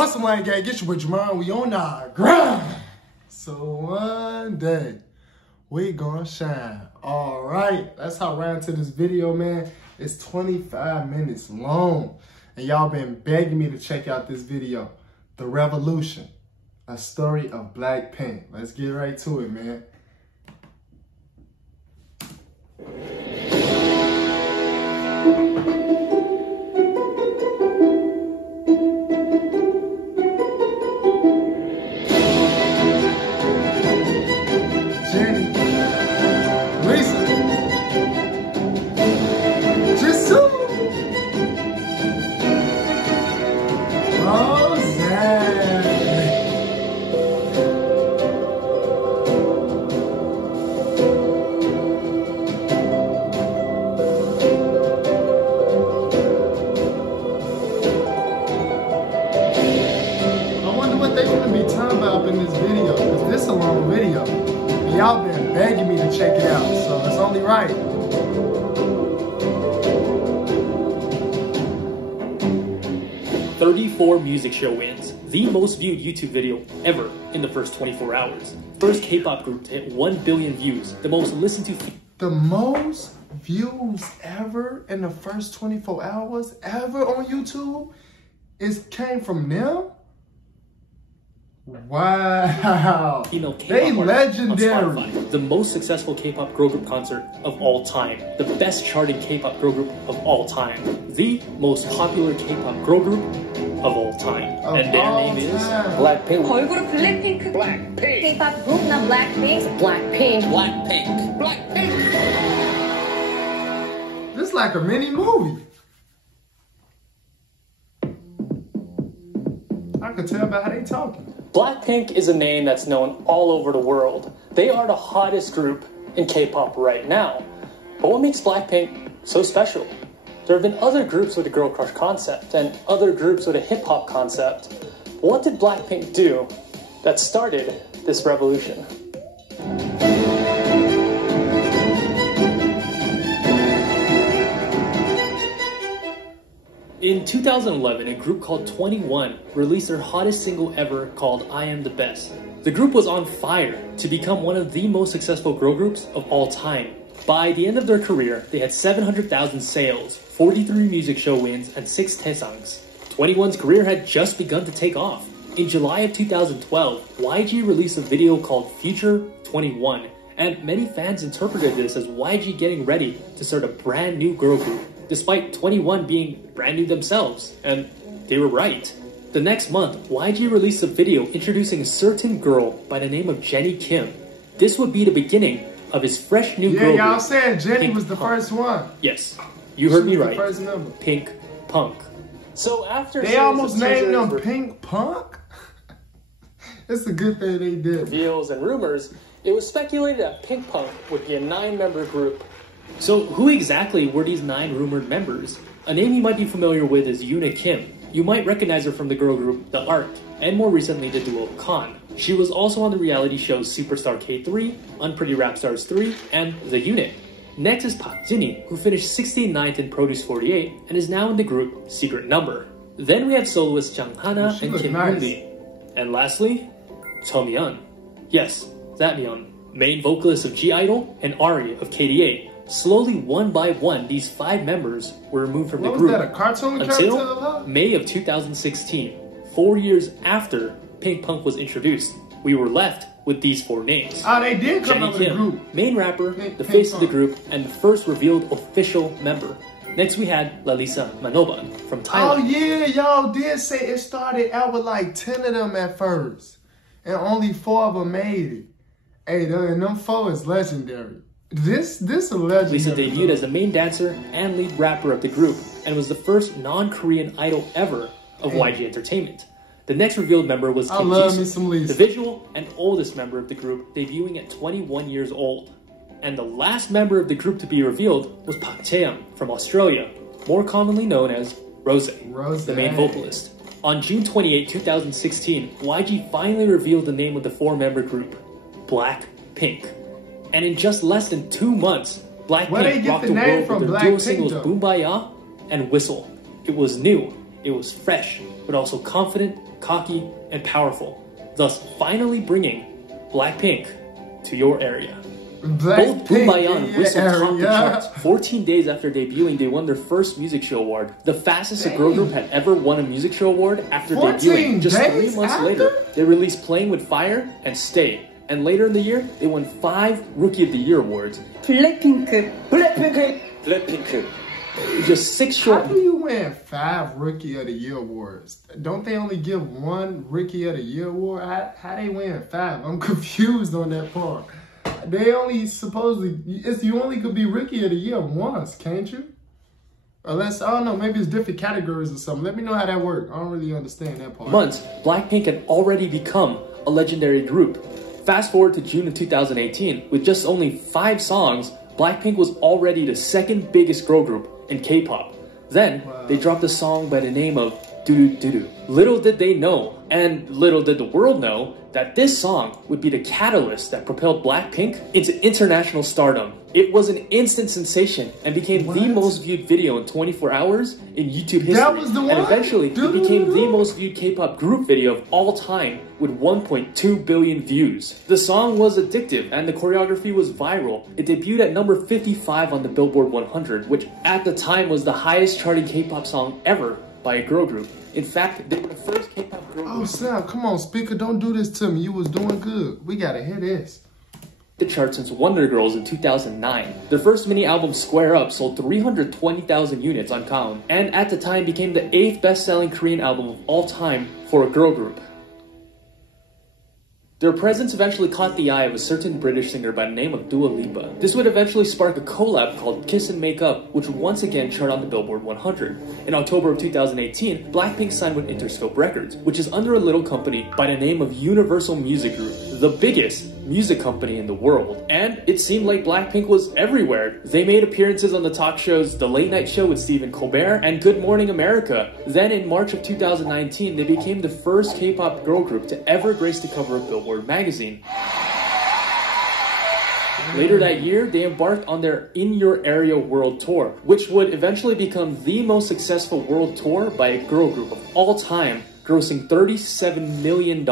What's the line, gang? Get your boy Jamar. We on our grind. So one day, we gonna shine. All right, that's how I ran to this video, man. It's 25 minutes long. And y'all been begging me to check out this video. The Revolution, a story of BLACKPINK. Let's get right to it, man. Y'all been begging me to check it out, so it's only right. "34 music show wins, the most viewed YouTube video ever in the first 24 hours. First K-pop group to hit 1 billion views, the most listened to. The most views ever in the first 24 hours ever on YouTube came from them? Wow, they legendary. The most successful K-pop girl group concert of all time. The best charting K-pop girl group of all time. The most popular K-pop girl group of all time. And their name is BLACKPINK. 걸그룹 블랙핑크. BLACKPINK. K-pop group na BLACKPINK. BLACKPINK. BLACKPINK. BLACKPINK. This is like a mini movie. I could tell by how they talking. BLACKPINK is a name that's known all over the world. They are the hottest group in K-pop right now. But what makes BLACKPINK so special? There have been other groups with a girl crush concept and other groups with a hip-hop concept. What did BLACKPINK do that started this revolution? In 2011, a group called 21 released their hottest single ever called I Am the Best. The group was on fire to become one of the most successful girl groups of all time. By the end of their career, they had 700,000 sales, 43 music show wins, and 6 taesangs. 21's career had just begun to take off. In July of 2012, YG released a video called Future 21, and many fans interpreted this as YG getting ready to start a brand new girl group, despite 21 being brand new themselves, and they were right. The next month, YG released a video introducing a certain girl by the name of Jennie Kim. This would be the beginning of his fresh new girl group. Yeah, y'all said Jennie was the first one. Yes, you heard me right. The first number. Pink Punk. So after they almost named them Pink Punk. It's a good thing they did. Reveals and rumors, it was speculated that Pink Punk would be a 9-member group. So who exactly were these 9 rumored members? A name you might be familiar with is Yoona Kim. You might recognize her from the girl group The Art, and more recently the duo Con. She was also on the reality shows Superstar K3, Unpretty Rap Stars 3, and The Unit. Next is Park Jinhee, who finished 69th in Produce 48 and is now in the group Secret Number. Then we have soloists Jang Hana and Kim Yoon-lee. And lastly, Cheon. Yes, that Myeon, main vocalist of G-Idol and Ari of KDA. Slowly, one by one, these 5 members were removed from the group. Was that, a cartoon until May of 2016, 4 years after Pink Punk was introduced. We were left with these 4 names. Oh, they did come up with the group. Main rapper, the face of the group, and the first revealed official member. Next we had Lalisa Manoban from Thailand. Oh yeah, y'all did say it started out with like 10 of them at first. And only 4 of them made it. Hey, them 4 is legendary. This is a legendary. Lisa debuted as the main dancer and lead rapper of the group and was the first non-Korean idol ever of YG Entertainment. The next revealed member was Kim Jisoo, the visual and oldest member of the group, debuting at 21 years old. And the last member of the group to be revealed was Park Chae-young from Australia, more commonly known as Rose, the main vocalist. On June 28, 2016, YG finally revealed the name of the 4-member group, BLACKPINK. And in just less than 2 months, BLACKPINK rocked the world with their duo singles Boombayah and Whistle. It was new, It was fresh, but also confident, cocky, and powerful, thus finally bringing BLACKPINK to your area. Both Boombayan whistled top the charts. 14 days after debuting, they won their first music show award. The fastest a girl group had ever won a music show award after debuting. Just 3 months later, they released Playing with Fire and Stay. And later in the year, they won 5 Rookie of the Year awards. BLACKPINK. Just 6 short. How do you win 5 Rookie of the Year awards? Don't they only give 1 Rookie of the Year award? How they win 5? I'm confused on that part. They only supposedly, you only could be Rookie of the Year once, can't you? Unless, I don't know, maybe it's different categories or something. Let me know how that works. I don't really understand that part. Months, BLACKPINK had already become a legendary group. Fast forward to June of 2018, with just only 5 songs, BLACKPINK was already the 2nd biggest girl group in K-pop. Then, they dropped a song by the name of Doo Doo Doo. Little did they know, and little did the world know, that this song would be the catalyst that propelled BLACKPINK into international stardom. It was an instant sensation and became the most viewed video in 24 hours in YouTube history. That was the one? And eventually, it became the most viewed K-pop group video of all time with 1.2 billion views. The song was addictive and the choreography was viral. It debuted at number 55 on the Billboard 100, which at the time was the highest charting K-pop song ever by a girl group. In fact, they were the first K-pop girl group. Oh, Sam, come on, speaker, don't do this to me. You was doing good. We gotta hear this. The chart since Wonder Girls in 2009. Their first mini album, Square Up, sold 320,000 units on Count, and at the time became the 8th best-selling Korean album of all time for a girl group. Their presence eventually caught the eye of a certain British singer by the name of Dua Lipa. This would eventually spark a collab called Kiss and Make Up, which would once again chart on the Billboard 100. In October of 2018, BLACKPINK signed with Interscope Records, which is under a little company by the name of Universal Music Group, the biggest music company in the world. And it seemed like BLACKPINK was everywhere. They made appearances on the talk shows The Late Night Show with Stephen Colbert and Good Morning America. Then in March of 2019, they became the first K-pop girl group to ever grace the cover of Billboard magazine. Later that year, they embarked on their In Your Area World Tour, which would eventually become the most successful world tour by a girl group of all time, grossing $37 million.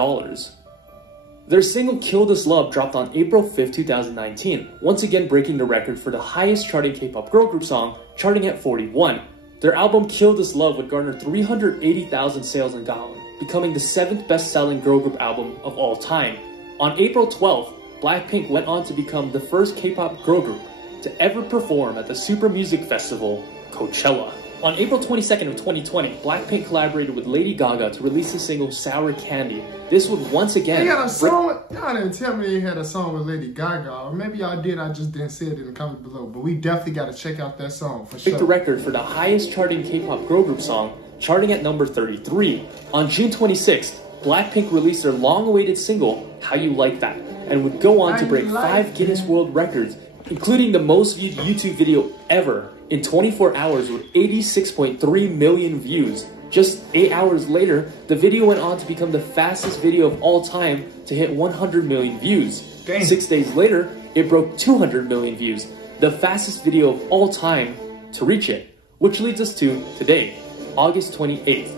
Their single Kill This Love dropped on April 5th, 2019, once again breaking the record for the highest charting K-pop girl group song, charting at 41. Their album Kill This Love would garner 380,000 sales in Gaon, becoming the 7th best-selling girl group album of all time. On April 12th, BLACKPINK went on to become the first K-pop girl group to ever perform at the Super Music Festival, Coachella. On April 22nd of 2020, BLACKPINK collaborated with Lady Gaga to release the single Sour Candy. This would once again... They got a song? Y'all didn't tell me they had a song with Lady Gaga. Or maybe y'all did, I just didn't see it in the comments below. But we definitely got to check out that song for sure. Break the record for the highest charting K-pop girl group song, charting at number 33. On June 26th, BLACKPINK released their long-awaited single, How You Like That, and would go on to break 5 Guinness World Records, including the most viewed YouTube video ever in 24 hours with 86.3 million views. Just 8 hours later, the video went on to become the fastest video of all time to hit 100 million views. Dang. 6 days later, it broke 200 million views, the fastest video of all time to reach it. Which leads us to today, August 28th.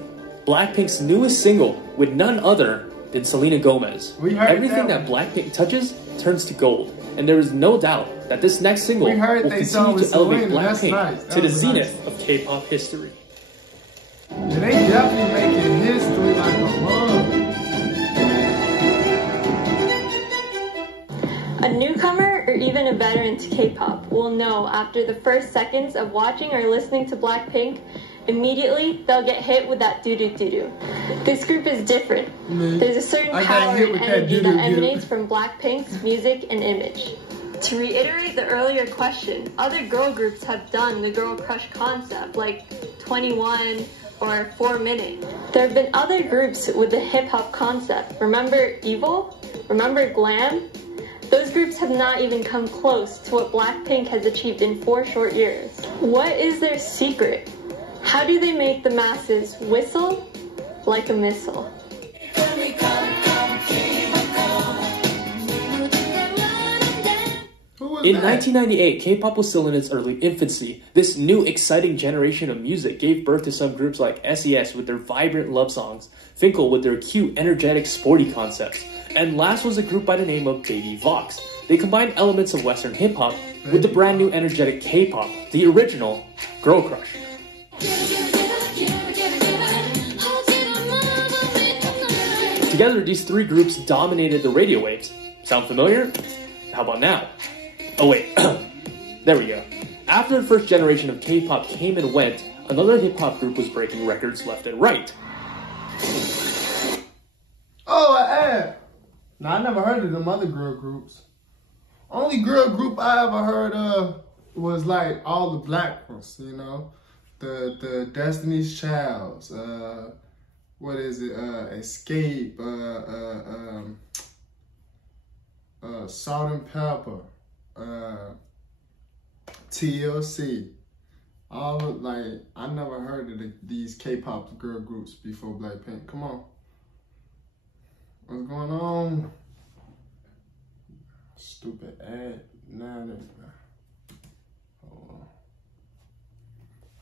BLACKPINK's newest single with none other than Selena Gomez. Everything that BLACKPINK touches turns to gold, and there is no doubt that this next single will continue to elevate BLACKPINK to the zenith of K-pop history. Yeah, they definitely making history like a mug. A newcomer or even a veteran to K-pop will know after the first seconds of watching or listening to BLACKPINK, immediately they'll get hit with that doo-doo-doo-doo. This group is different. There's a certain power and energy that emanates from BLACKPINK's music and image. To reiterate the earlier question, other girl groups have done the girl crush concept, like 21 or 4 Minute. There have been other groups with the hip-hop concept. Remember Evil? Remember Glam? Those groups have not even come close to what BLACKPINK has achieved in 4 short years. What is their secret? How do they make the masses whistle like a missile? Who In 1998, K-pop was still in its early infancy. This new, exciting generation of music gave birth to some groups like SES with their vibrant love songs, Finkel with their cute, energetic, sporty concepts, and last was a group by the name of Baby Vox. They combined elements of Western hip-hop with the brand new energetic K-pop, the original Girl Crush. Together, these three groups dominated the radio waves. Sound familiar? How about now? Oh wait, there we go. After the first generation of K-pop came and went, another hip-hop group was breaking records left and right. Oh, an ad. Now, I never heard of them other girl groups. Only girl group I ever heard of was like all the black ones, you know? The Destiny's Childs, what is it, Escape, Salt and Pepper, TLC. All of, like, I never heard of these K-pop girl groups before BLACKPINK. Come on. What's going on? Stupid ad. Nah, hold on.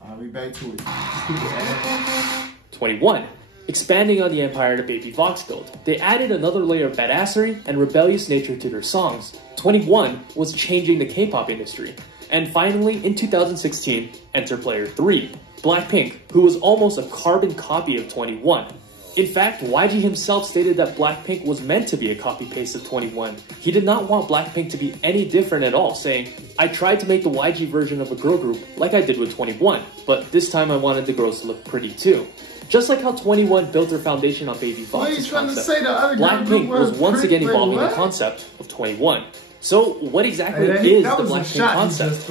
I'll be back to it. Stupid ad. 21. Expanding on the empire the Baby Vox built, they added another layer of badassery and rebellious nature to their songs. 21 was changing the K-pop industry. And finally, in 2016, enter player 3, BLACKPINK, who was almost a carbon copy of 21. In fact, YG himself stated that BLACKPINK was meant to be a copy-paste of 21. He did not want BLACKPINK to be any different at all, saying, "I tried to make the YG version of a girl group like I did with 21, but this time I wanted the girls to look pretty too." Just like how 21 built their foundation on Baby Vox's concept, BLACKPINK was once again evolving the concept of 21. So what exactly is the BLACKPINK concept?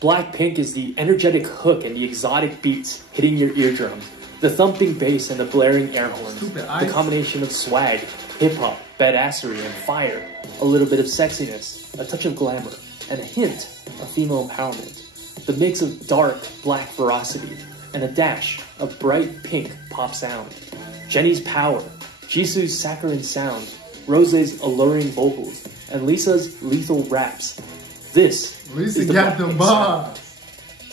BLACKPINK is the energetic hook and the exotic beats hitting your eardrums, the thumping bass and the blaring air horns, the combination of swag, hip-hop, badassery, and fire, a little bit of sexiness, a touch of glamour, and a hint of female empowerment, the mix of dark black ferocity, and a dash of bright pink pop sound. Jennie's power, Jisoo's saccharine sound, Rose's alluring vocals, and Lisa's lethal raps. This Lisa is the got them bars.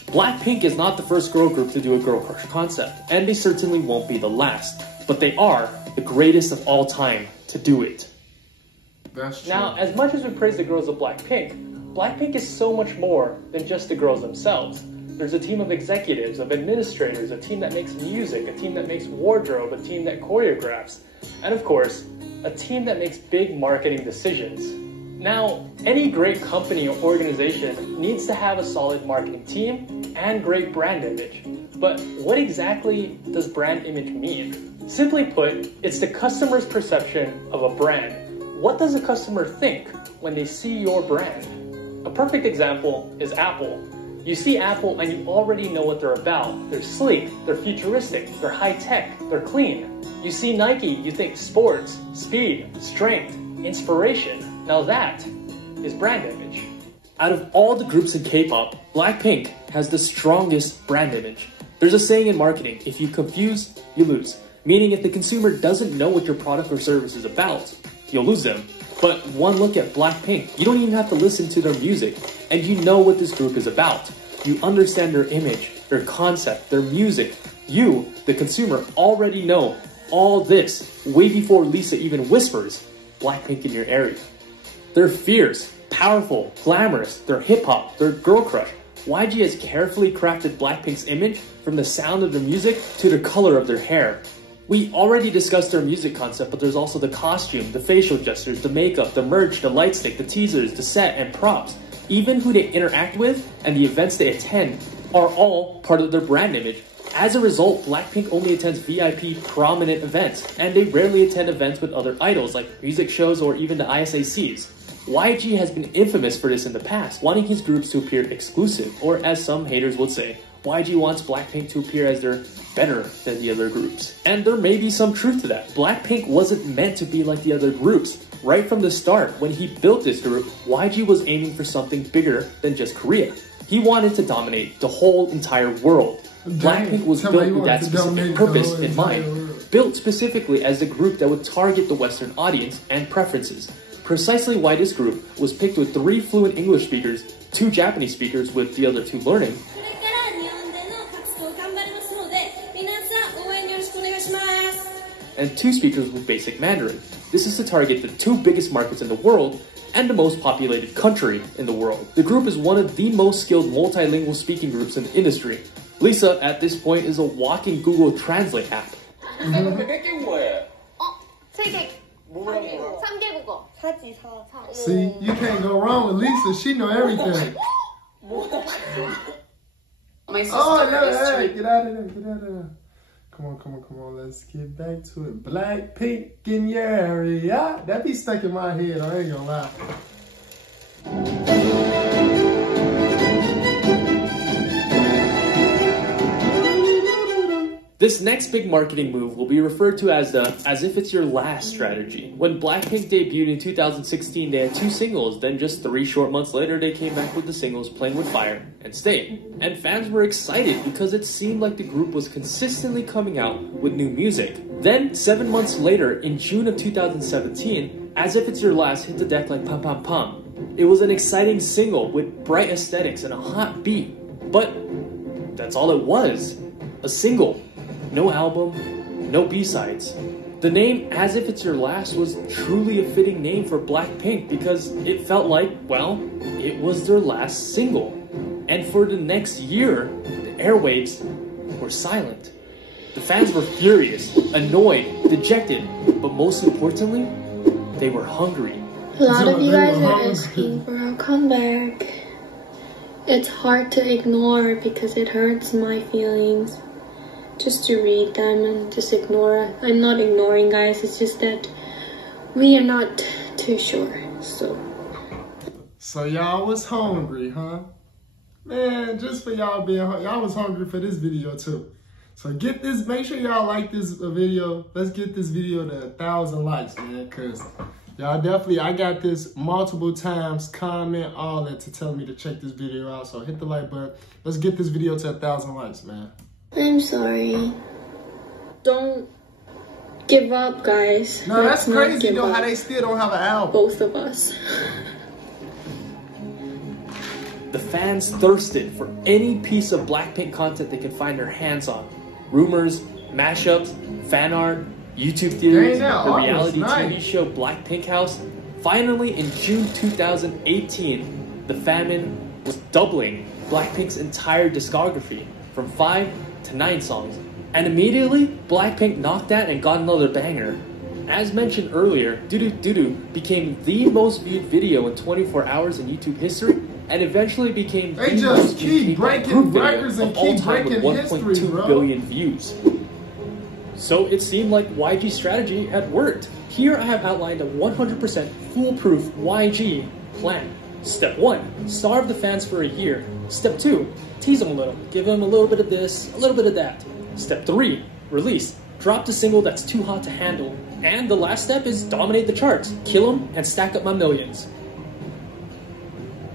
BLACKPINK is not the first girl group to do a girl crush concept, and they certainly won't be the last, but they are the greatest of all time to do it. That's true. Now, as much as we praise the girls of BLACKPINK, BLACKPINK is so much more than just the girls themselves. There's a team of executives, of administrators, a team that makes music, a team that makes wardrobe, a team that choreographs, and of course, a team that makes big marketing decisions. Now, any great company or organization needs to have a solid marketing team and great brand image. But what exactly does brand image mean? Simply put, it's the customer's perception of a brand. What does a customer think when they see your brand? A perfect example is Apple. You see Apple and you already know what they're about. They're sleek, they're futuristic, they're high-tech, they're clean. You see Nike, you think sports, speed, strength, inspiration. Now that is brand image. Out of all the groups in K-pop, BLACKPINK has the strongest brand image. There's a saying in marketing, if you confuse, you lose. Meaning if the consumer doesn't know what your product or service is about, you'll lose them. But one look at BLACKPINK, you don't even have to listen to their music, and you know what this group is about. You understand their image, their concept, their music. You, the consumer, already know all this way before Lisa even whispers BLACKPINK in your area. They're fierce, powerful, glamorous, they're hip-hop, they're girl crush. YG has carefully crafted BLACKPINK's image from the sound of their music to the color of their hair. We already discussed their music concept, but there's also the costume, the facial gestures, the makeup, the merch, the light stick, the teasers, the set, and props. Even who they interact with and the events they attend are all part of their brand image. As a result, BLACKPINK only attends VIP prominent events, and they rarely attend events with other idols like music shows or even the ISACs. YG has been infamous for this in the past, wanting his groups to appear exclusive, or as some haters would say, YG wants BLACKPINK to appear as they're better than the other groups. And there may be some truth to that. BLACKPINK wasn't meant to be like the other groups. Right from the start, when he built this group, YG was aiming for something bigger than just Korea. He wanted to dominate the whole entire world. BLACKPINK was built with that specific purpose in mind, built specifically as the group that would target the Western audience and preferences. precisely why this group was picked with 3 fluent English speakers, 2 Japanese speakers with the other 2 learning, and 2 speakers with basic Mandarin. This is to target the 2 biggest markets in the world and the most populated country in the world. The group is one of the most skilled multilingual speaking groups in the industry. Lisa, at this point, is a walking Google Translate app. See, you can't go wrong with Lisa. She know everything. Oh, no, hey, get out of there, get out of there. Come on, let's get back to it. BLACKPINK in your area. That be stuck in my head, I ain't gonna lie. This next big marketing move will be referred to as the "as if it's your last" strategy. When BLACKPINK debuted in 2016, they had 2 singles, then just 3 short months later they came back with the singles Playing With Fire and Stay. And fans were excited because it seemed like the group was consistently coming out with new music. Then, 7 months later, in June of 2017, As If It's Your Last hit the deck like pam pam pam. It was an exciting single with bright aesthetics and a hot beat, but that's all it was. A single. No album, no B-sides. The name As If It's Your Last was truly a fitting name for BLACKPINK because it felt like, well, it was their last single. And for the next year, the airwaves were silent. The fans were furious, annoyed, dejected, but most importantly, they were hungry. A lot of you guys are asking for a comeback. It's hard to ignore because it hurts my feelings. Just to read them and just ignore it. I'm not ignoring, guys, it's just that we are not too sure, So y'all was hungry, huh? Man, just for y'all being hungry, y'all was hungry for this video too. So get this, make sure y'all like this video. Let's get this video to 1,000 likes, man, cause y'all definitely, I got this multiple times, comment, all that to tell me to check this video out. So hit the like button. Let's get this video to 1,000 likes, man. I'm sorry. Don't give up, guys. No, that's crazy though, how they still don't have an album. Both of us. The fans thirsted for any piece of BLACKPINK content they could find their hands on. Rumors, mashups, fan art, YouTube theories, the reality TV show BLACKPINK House. Finally, in June 2018, the famine was doubling BLACKPINK's entire discography from 5 to 9 songs. And immediately, BLACKPINK knocked that and got another banger. As mentioned earlier, Doo Doo Doo Doo became the most viewed video in 24 hours in YouTube history, and eventually became the most viewed K-pop video of all time with 1.2 billion views. So it seemed like YG's strategy had worked. Here I have outlined a 100% foolproof YG plan. Step 1, starve the fans for a year. Step 2, tease them a little, give them a little bit of this, a little bit of that. Step 3, release. Drop the single that's too hot to handle. And the last step is dominate the charts, kill them, and stack up my millions.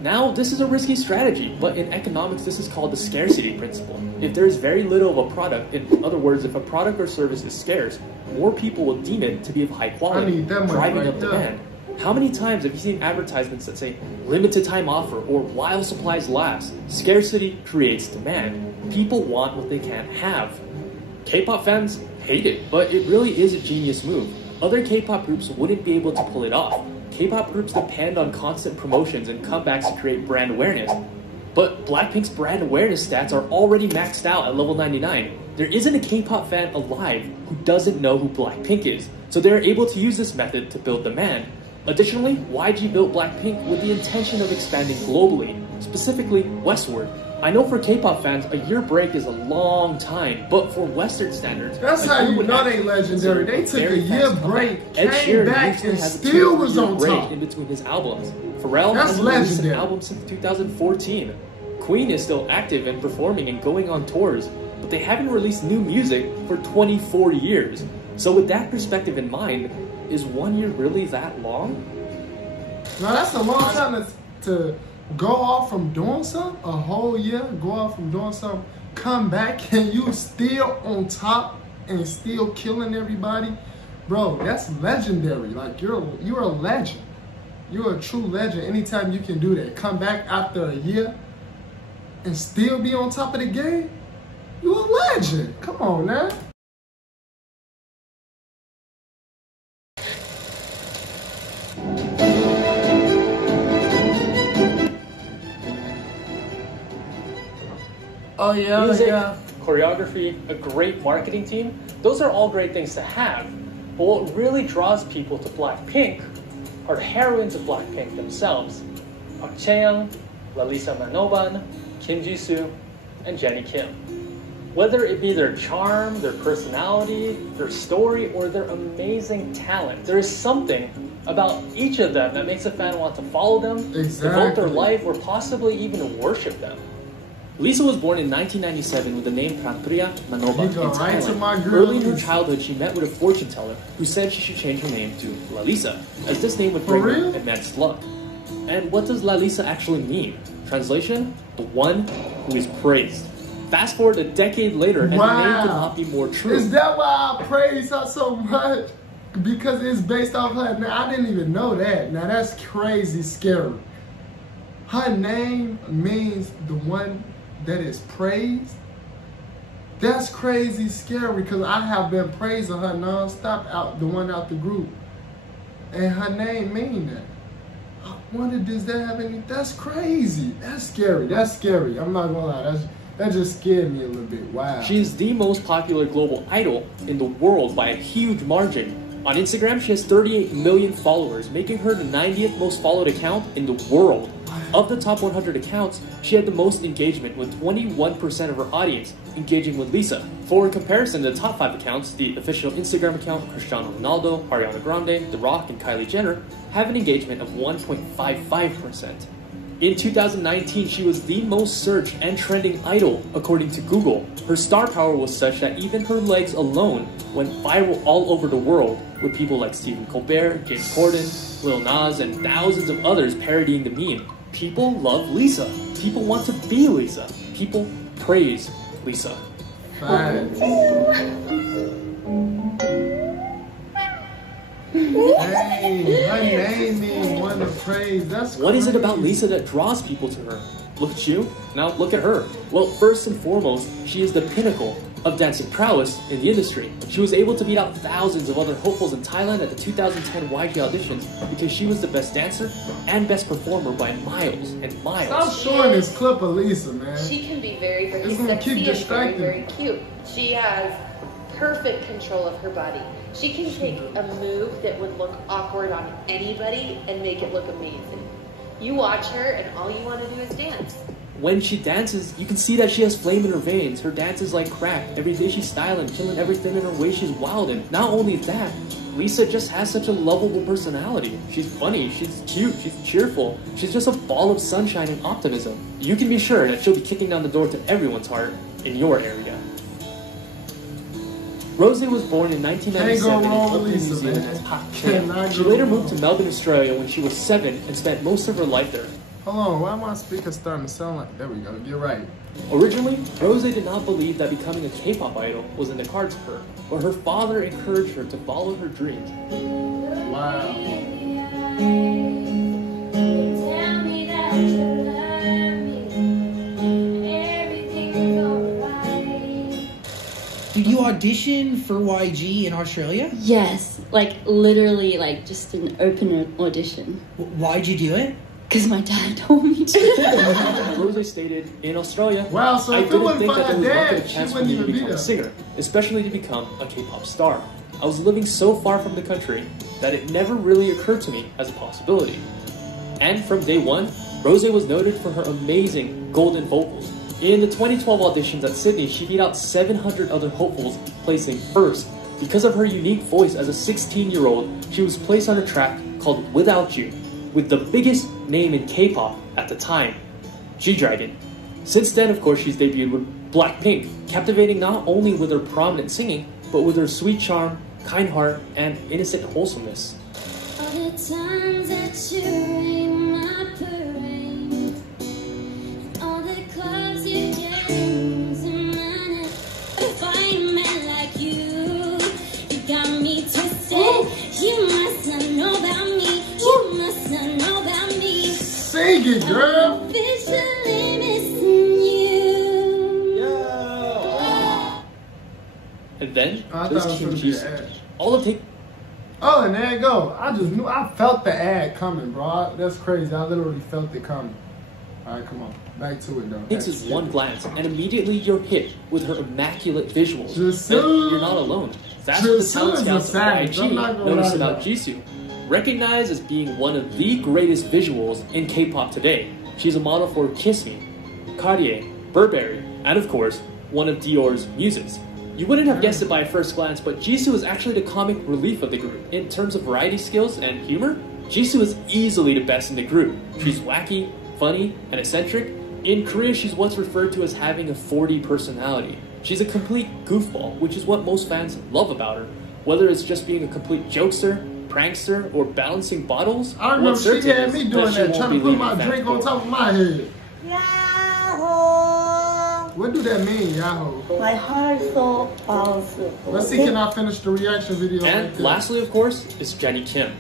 Now, this is a risky strategy, but in economics this is called the scarcity principle. If there is very little of a product, in other words, if a product or service is scarce, more people will deem it to be of high quality, driving up demand. How many times have you seen advertisements that say, limited time offer, or while supplies last? Scarcity creates demand. People want what they can't have. K-pop fans hate it, but it really is a genius move. Other K-pop groups wouldn't be able to pull it off. K-pop groups depend on constant promotions and comebacks to create brand awareness. But BLACKPINK's brand awareness stats are already maxed out at level 99. There isn't a K-pop fan alive who doesn't know who BLACKPINK is, so they're able to use this method to build demand. Additionally, YG built BLACKPINK with the intention of expanding globally, specifically westward. I know for K-pop fans, a year break is a long time, but for Western standards, that's how you know they legendary. They took a year break, came back, and still was on top. In between his albums, Pharrell hasn't released an album since 2014. Queen is still active and performing and going on tours, but they haven't released new music for 24 years. So with that perspective in mind, is 1 year really that long? No, that's a long time to go off from doing something, a whole year, go off from doing something, come back and you still on top and still killing everybody. Bro, that's legendary. Like you're a legend. You're a true legend anytime you can do that. Come back after a year and still be on top of the game. You're a legend. Come on now. Oh yeah, Music, yeah. choreography, a great marketing team, those are all great things to have. But what really draws people to Blackpink are heroines of Blackpink themselves. Park Chae-young, Lalisa Manoban, Kim Jisoo, and Jennie Kim. Whether it be their charm, their personality, their story, or their amazing talent, there is something about each of them that makes a fan want to follow them, devote their life, or possibly even worship them. Lisa was born in 1997 with the name Pratpriya Manoban in Thailand. Early in her childhood, she met with a fortune teller who said she should change her name to Lalisa, as this name would bring her immense luck. And what does Lalisa actually mean? Translation? The one who is praised. Fast forward a decade later, and the name could not be more true. Is that why I praise her so much? Because it's based off her. Now, I didn't even know that. Now, that's crazy scary. Her name means the one that is praised. That's crazy scary because I have been praising her non-stop out the group. And her name mean that. I wonder, does that have any? That's crazy. That's scary. That's scary. I'm not gonna lie. That just scared me a little bit. Wow. She is the most popular global idol in the world by a huge margin. On Instagram, she has 38 million followers, making her the 90th most followed account in the world. Of the top 100 accounts, she had the most engagement, with 21% of her audience engaging with Lisa. For comparison, the top 5 accounts, the official Instagram account, Cristiano Ronaldo, Ariana Grande, The Rock, and Kylie Jenner, have an engagement of 1.55%. In 2019, she was the most searched and trending idol, according to Google. Her star power was such that even her legs alone went viral all over the world, with people like Stephen Colbert, James Corden, Lil Nas, and thousands of others parodying the meme. People love Lisa. People want to be Lisa. People praise Lisa. Facts. Hey, her name means one to praise. That's What is it about Lisa that draws people to her? Look at you, now look at her. Well, first and foremost, she is the pinnacle of dancing prowess in the industry. She was able to beat out thousands of other hopefuls in Thailand at the 2010 YG auditions because she was the best dancer and best performer by miles and miles. Stop showing this clip of Lisa, man. She can be very, very It's gonna keep sexy and very, distracting. very cute. She has perfect control of her body. She can take a move that would look awkward on anybody and make it look amazing. You watch her and all you want to do is dance. When she dances, you can see that she has flame in her veins. Her dance is like crack. Every day she's styling, killing everything in her way. She's wild, and not only that, Lisa just has such a lovable personality. She's funny, she's cute, she's cheerful. She's just a ball of sunshine and optimism. You can be sure that she'll be kicking down the door to everyone's heart in your area. Rose was born in 1997 in Auckland, New Zealand as Park Chae-young. She later moved to Melbourne, Australia when she was 7 and spent most of her life there. Hold on, why my speaker starting to sound like... There we go, you're right. Originally, Rose did not believe that becoming a K-pop idol was in the cards for her, but her father encouraged her to follow her dreams. Wow. Did you audition for YG in Australia? Yes, like literally like just an open audition. Why'd you do it? Because my dad told me to. Rose stated, in Australia, Wow, so I if it didn't wasn't think for that her there was not dad, a chance she for wouldn't me to even be become a there. singer, especially to become a K-pop star. I was living so far from the country that it never really occurred to me as a possibility. And from day one, Rose was noted for her amazing golden vocals. In the 2012 auditions at Sydney, she beat out 700 other hopefuls, placing first. Because of her unique voice as a 16-year-old, she was placed on a track called Without You, with the biggest name in K-pop at the time, G-Dragon. Since then, of course, she's debuted with BLACKPINK, captivating not only with her prominent singing, but with her sweet charm, kind heart, and innocent wholesomeness. All the times that you rain my parade, all the clubs you games and running, find a man like you got me twisted. You must not know about me. You must not know. it, girl. Officially missing you. And then, I there's thought it Team was gonna be Jisoo. an ad. All of take. Oh, and there you go. I just knew. I felt the ad coming, bro. That's crazy. I literally felt it coming. All right, come on. Back to it, though. Takes is one glance, and immediately you're hit with her immaculate visuals. Jisoo. And you're not alone. That's what the talent scouts of YG noticed about Jisoo. Recognized as being one of the greatest visuals in K-pop today, she's a model for Kiss Me, Cartier, Burberry, and of course, one of Dior's muses. You wouldn't have guessed it by first glance, but Jisoo is actually the comic relief of the group. In terms of variety skills and humor, Jisoo is easily the best in the group. She's wacky, funny, and eccentric. In Korea, she's what's referred to as having a 40 personality. She's a complete goofball, which is what most fans love about her. Whether it's just being a complete jokester, prankster, or balancing bottles, I remember what's she certain had is me doing she that, won't trying be to put leaving my fans drink on broke. top of my head. Yahoo! What do that mean, Yahoo? My heart so bounce. Let's see, can I finish the reaction video? And right there? lastly, of course, is Jennie Kim.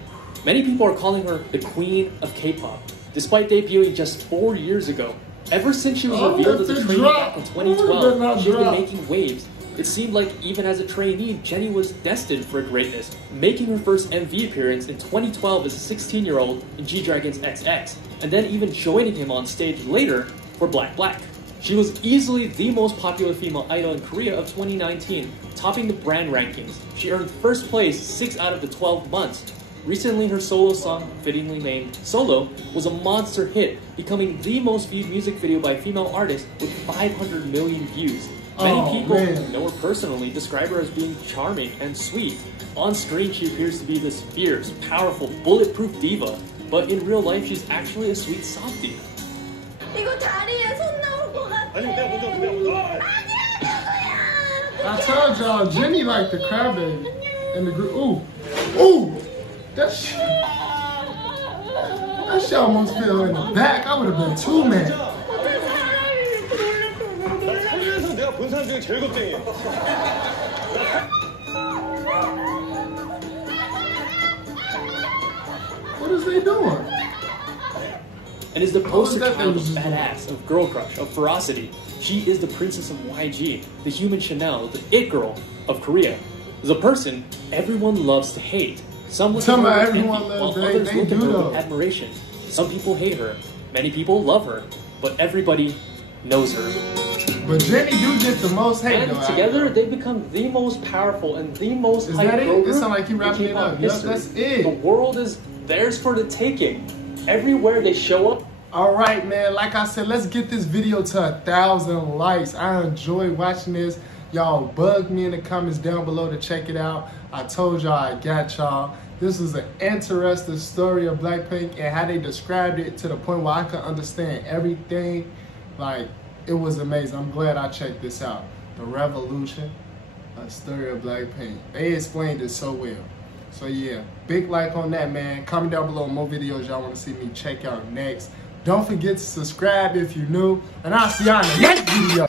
Many people are calling her the queen of K-pop, despite debuting just 4 years ago. Ever since she was revealed as a trainee back in 2012, she's been making waves. It seemed like even as a trainee, Jennie was destined for greatness, making her first MV appearance in 2012 as a 16-year-old in G-Dragon's XX, and then even joining him on stage later for BLACKPINK. She was easily the most popular female idol in Korea of 2019, topping the brand rankings. She earned first place 6 out of the 12 months. Recently, her solo song, fittingly named Solo, was a monster hit, becoming the most viewed music video by a female artist with 500 million views. Many people who know her personally describe her as being charming and sweet. On screen, she appears to be this fierce, powerful, bulletproof diva, but in real life, she's actually a sweet softie. 이거 다리에 손 나올 것 같아. I told y'all, Jennie like the crybaby in the group. Ooh, ooh, that shit almost fell in the back. I would have been too mad. 내가 본 사람 중에 제일 겁쟁이야. What is they doing? And is the poster child of badass, of girl crush, of ferocity. She is the princess of YG, the human Chanel, the it girl of Korea. As a person, everyone loves to hate. Some look at her with envy, while others look at her with admiration. Some people hate her, many people love her, but everybody knows her. But Jennie do get the most hate. And together, they become the most powerful and the most hyped girl group. It sounds like you wrapping it up. Yep, that's it. The world is theirs for the taking. Everywhere they show up. All right, man. Like I said, let's get this video to 1,000 likes. I enjoy watching this. Y'all bug me in the comments down below to check it out. I told y'all I got y'all. This is an interesting story of BLACKPINK and how they described it to the point where I could understand everything. Like, it was amazing. I'm glad I checked this out. The Revolution, a story of BLACKPINK. They explained it so well. So yeah, big like on that, man. Comment down below more videos y'all want to see me check out next. Don't forget to subscribe if you're new. And I'll see y'all in the next video.